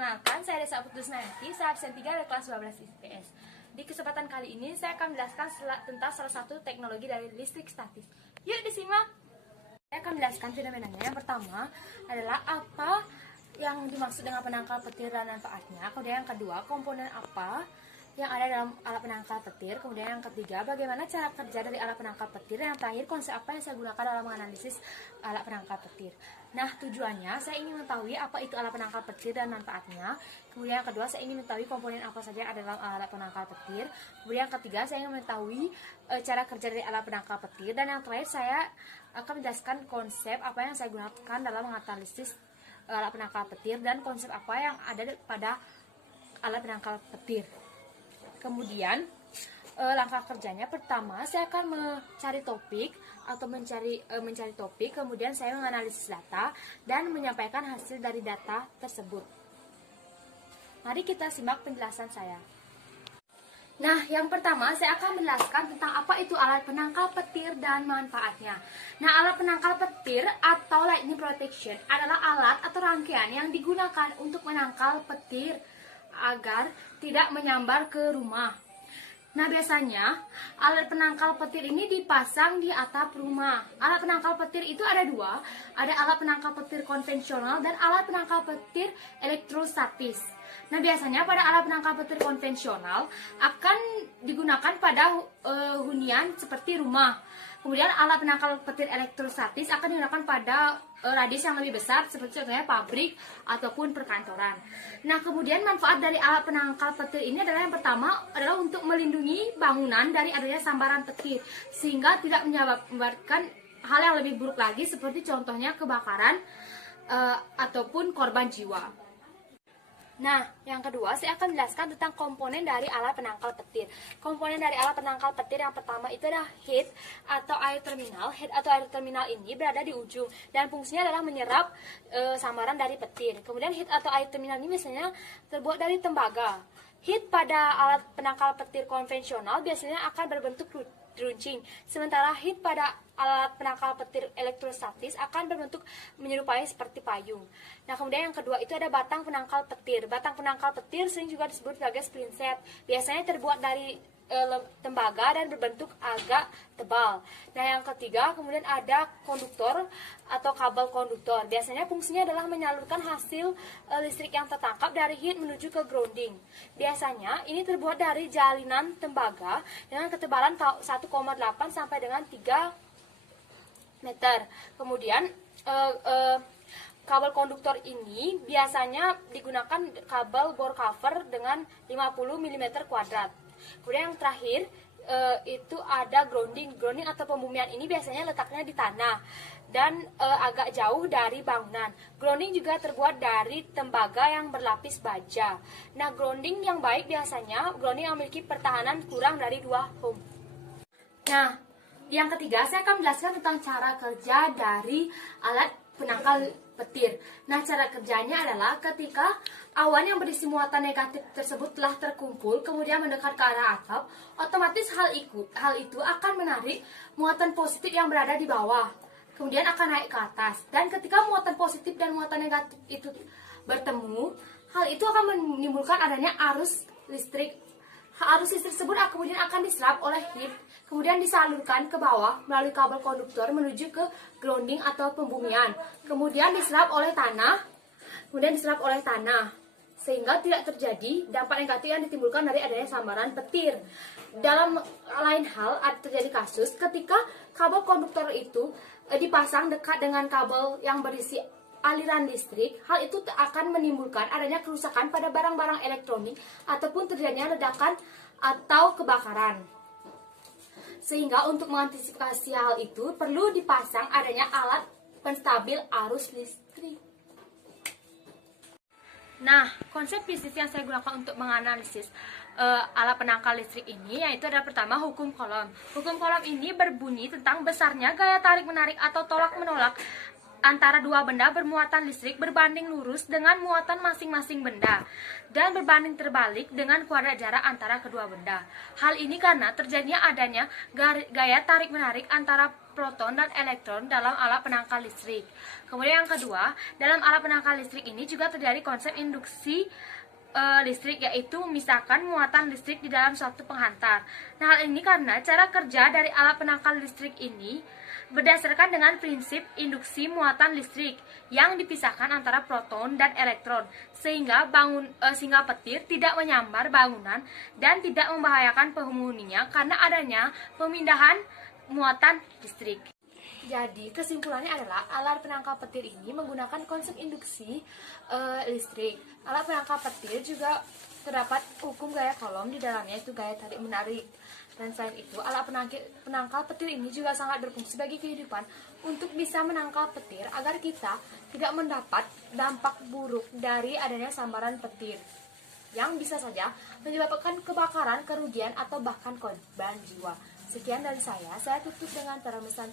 Perkenalkan, saya Desa Putusnayanti, saya absen 3 dari kelas 12 IPS. Di kesempatan kali ini, saya akan menjelaskan tentang salah satu teknologi dari listrik statis. Yuk disimak! Saya akan menjelaskan fenomenanya. Yang pertama adalah apa yang dimaksud dengan penangkal petir dan manfaatnya. Kemudian yang kedua, komponen apa yang ada dalam alat penangkal petir. Kemudian yang ketiga, bagaimana cara kerja dari alat penangkal petir. Dan yang terakhir, konsep apa yang saya gunakan dalam menganalisis alat penangkal petir. Nah, tujuannya saya ingin mengetahui apa itu alat penangkal petir dan manfaatnya. Kemudian yang kedua, saya ingin mengetahui komponen apa saja yang ada dalam alat penangkal petir. Kemudian yang ketiga, saya ingin mengetahui cara kerja dari alat penangkal petir. Dan yang terakhir, saya akan menjelaskan konsep apa yang saya gunakan dalam menganalisis alat penangkal petir dan konsep apa yang ada pada alat penangkal petir. Kemudian langkah kerjanya, pertama saya akan mencari topik atau mencari topik, kemudian saya menganalisis data dan menyampaikan hasil dari data tersebut. Mari kita simak penjelasan saya. Nah, yang pertama saya akan menjelaskan tentang apa itu alat penangkal petir dan manfaatnya. Nah, alat penangkal petir atau lightning protection adalah alat atau rangkaian yang digunakan untuk menangkal petir agar tidak menyambar ke rumah. Nah, biasanya alat penangkal petir ini dipasang di atap rumah. Alat penangkal petir itu ada dua, ada alat penangkal petir konvensional dan alat penangkal petir elektrostatis. Nah, biasanya pada alat penangkal petir konvensional akan digunakan pada hunian seperti rumah. Kemudian alat penangkal petir elektrostatis akan digunakan pada radius yang lebih besar seperti contohnya pabrik ataupun perkantoran. Nah, kemudian manfaat dari alat penangkal petir ini adalah yang pertama adalah untuk melindungi bangunan dari adanya sambaran petir sehingga tidak menyebabkan hal yang lebih buruk lagi seperti contohnya kebakaran ataupun korban jiwa. Nah, yang kedua, saya akan menjelaskan tentang komponen dari alat penangkal petir. Komponen dari alat penangkal petir yang pertama itu adalah head atau air terminal. Head atau air terminal ini berada di ujung dan fungsinya adalah menyerap sambaran dari petir. Kemudian head atau air terminal ini biasanya terbuat dari tembaga. Head pada alat penangkal petir konvensional biasanya akan berbentuk runcing, sementara head pada alat penangkal petir elektrostatis akan berbentuk menyerupai seperti payung. Nah, kemudian yang kedua itu ada batang penangkal petir. Batang penangkal petir sering juga disebut sebagai splinset. Biasanya terbuat dari tembaga dan berbentuk agak tebal. Nah, yang ketiga kemudian ada konduktor atau kabel konduktor. Biasanya fungsinya adalah menyalurkan hasil listrik yang tertangkap dari head menuju ke grounding. Biasanya ini terbuat dari jalinan tembaga dengan ketebalan 1,8 sampai dengan 3 meter. Kemudian kabel konduktor ini biasanya digunakan kabel bore cover dengan 50 mm kuadrat. Kemudian yang terakhir itu ada grounding. Grounding atau pembumian ini biasanya letaknya di tanah dan agak jauh dari bangunan. Grounding juga terbuat dari tembaga yang berlapis baja. Nah, grounding yang baik biasanya grounding yang memiliki pertahanan kurang dari 2 ohm. Nah, yang ketiga saya akan menjelaskan tentang cara kerja dari alat penangkal petir. Nah, cara kerjanya adalah ketika awan yang berisi muatan negatif tersebut telah terkumpul kemudian mendekat ke arah atap, otomatis hal itu akan menarik muatan positif yang berada di bawah, kemudian akan naik ke atas. Dan ketika muatan positif dan muatan negatif itu bertemu, hal itu akan menimbulkan adanya arus listrik. Arus listrik tersebut kemudian akan diserap oleh heat, kemudian disalurkan ke bawah melalui kabel konduktor menuju ke grounding atau pembumian, kemudian diserap oleh tanah, sehingga tidak terjadi dampak negatif yang ditimbulkan dari adanya sambaran petir. Dalam lain hal, ada terjadi kasus ketika kabel konduktor itu dipasang dekat dengan kabel yang berisi aliran listrik, hal itu akan menimbulkan adanya kerusakan pada barang-barang elektronik ataupun terjadinya ledakan atau kebakaran. Sehingga untuk mengantisipasi hal itu perlu dipasang adanya alat penstabil arus listrik. Nah, konsep bisnis yang saya gunakan untuk menganalisis alat penangkal listrik ini yaitu adalah pertama hukum Coulomb. Hukum Coulomb ini berbunyi tentang besarnya gaya tarik menarik atau tolak menolak antara dua benda bermuatan listrik berbanding lurus dengan muatan masing-masing benda dan berbanding terbalik dengan kuadrat jarak antara kedua benda. Hal ini karena terjadinya adanya gaya tarik-menarik antara proton dan elektron dalam alat penangkal listrik. Kemudian yang kedua, dalam alat penangkal listrik ini juga terjadi konsep induksi listrik, yaitu memisahkan muatan listrik di dalam suatu penghantar. Nah, hal ini karena cara kerja dari alat penangkal listrik ini berdasarkan dengan prinsip induksi muatan listrik yang dipisahkan antara proton dan elektron, sehingga petir tidak menyambar bangunan dan tidak membahayakan penghuninya karena adanya pemindahan muatan listrik. Jadi kesimpulannya adalah alat penangkal petir ini menggunakan konsep induksi listrik. Alat penangkal petir juga terdapat hukum gaya Coulomb di dalamnya, itu gaya tarik menarik. Dan selain itu, alat penangkal petir ini juga sangat berfungsi bagi kehidupan untuk bisa menangkal petir agar kita tidak mendapat dampak buruk dari adanya sambaran petir yang bisa saja menyebabkan kebakaran, kerugian, atau bahkan korban jiwa. Sekian dari saya tutup dengan pesan